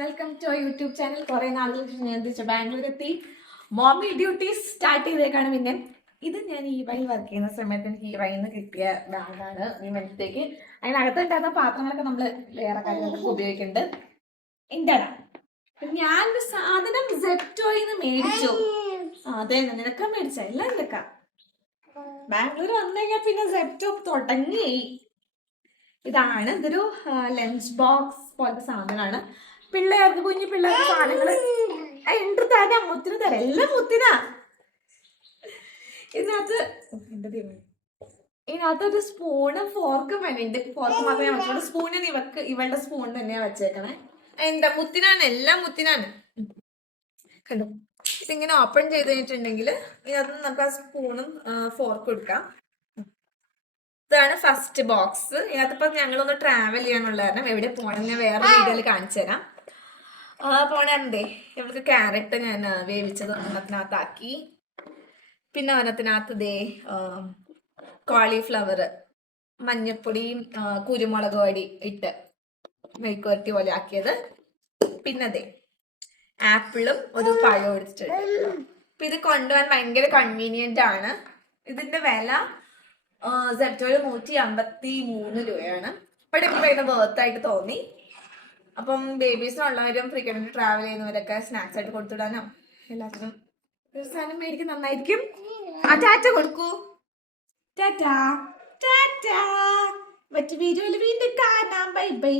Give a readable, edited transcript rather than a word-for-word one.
Welcome to YouTube channel. കുറെ നാളുകൾക്ക് ഞാൻ ബാംഗ്ലൂർ എത്തി. മോമി ഡ്യൂട്ടീസ് സ്റ്റാർട്ട് ചെയ്തേക്കാണ്. പിന്നെ ഇത് ഞാൻ ഈ വഴി വർക്ക് ചെയ്യുന്ന സമയത്ത് എനിക്ക് ഈ വഴിയിൽ നിന്ന് കിട്ടിയ ബാഗാണ്. ഈ മറ്റത്തേക്ക് അതിനകത്തുണ്ടായിരുന്ന പാത്രങ്ങളൊക്കെ നമ്മൾ വേറെ കാര്യങ്ങളൊക്കെ ഉപയോഗിക്കുന്നുണ്ട്. എന്താണ് ഞാനൊരു സാധനം സെപ്റ്റോയിന്ന് മേടിച്ചു. അതെ, നിനക്ക് മേടിച്ച എല്ലാം എടുക്കാം. ബാംഗ്ലൂർ വന്നു കഴിഞ്ഞാൽ പിന്നെ സെപ്റ്റോ തുടങ്ങി. ഇതാണ്, ഇതൊരു ലഞ്ച് ബോക്സ് പോലത്തെ സാധനമാണ്. പിള്ളേർക്ക്, കുഞ്ഞു പിള്ളേർക്ക് സാധനങ്ങള് ഉണ്ട്. തരാം, മുത്തിന് തരാം, എല്ലാം മുത്തിനാ. ഇതിനകത്ത് ഒരു സ്പൂണും ഫോർക്കും വേണ്ട. ഫോർക്ക് മാത്രമേ ഞാൻ വെച്ചോളൂ. സ്പൂണിന് ഇവളുടെ സ്പൂൺ തന്നെയാ വെച്ചേക്കണേ. എന്താ മുത്തിനാണ്, എല്ലാം മുത്തിനാണ്. കണ്ടോ, ഇതിങ്ങനെ ഓപ്പൺ ചെയ്ത് കഴിഞ്ഞിട്ടുണ്ടെങ്കിൽ ഇതിനകത്ത് നമുക്ക് ആ സ്പൂണും ഫോർക്കും എടുക്കാം. ഇതാണ് ഫസ്റ്റ് ബോക്സ്. ഇതിനകത്തിപ്പോ ഞങ്ങളൊന്ന് ട്രാവൽ ചെയ്യാനുള്ള കാരണം എവിടെ പോകണമെന്ന് ഞാൻ വേറെ വീഡിയോയിൽ കാണിച്ചു തരാം. പോണേ ഇവൾക്ക് ക്യാരറ്റ് ഞാൻ വേവിച്ചത് അതിനകത്താക്കി. പിന്നെ അതിനകത്ത് കോളിഫ്ലവർ മഞ്ഞപ്പൊടിയും കുരുമുളക് പൊടി ഇട്ട് മെഴുക്കുവരട്ടി പോലെ ആക്കിയത്. പിന്നെ ആപ്പിളും ഒരു പഴവും എടുത്തിട്ടുണ്ട്. അപ്പൊ ഇത് കൊണ്ടുപോകാൻ ഭയങ്കര കൺവീനിയന്റ് ആണ്. ഇതിന്റെ വില സെപ്റ്റോയിൽ 153 രൂപയാണ്. അപ്പോൾ എനിക്ക് ഭയങ്കര വേർത്തായിട്ട് തോന്നി. അപ്പം ബേബീസിനുള്ളവരും ഫ്രീക്വന്റ് ട്രാവൽ ചെയ്യുന്നവരൊക്കെ സ്നാക്സ് ആയിട്ട് കൊടുത്തുവിടാനോ എല്ലാത്തിനും ഒരു സാധനം മേടിക്കും, നന്നായിരിക്കും. ടാറ്റ കൊടുക്കൂ. ടാറ്റ ടാറ്റ. മറ്റു വീഡിയോയിൽ വീണ്ടും കാണാം. Bye bye.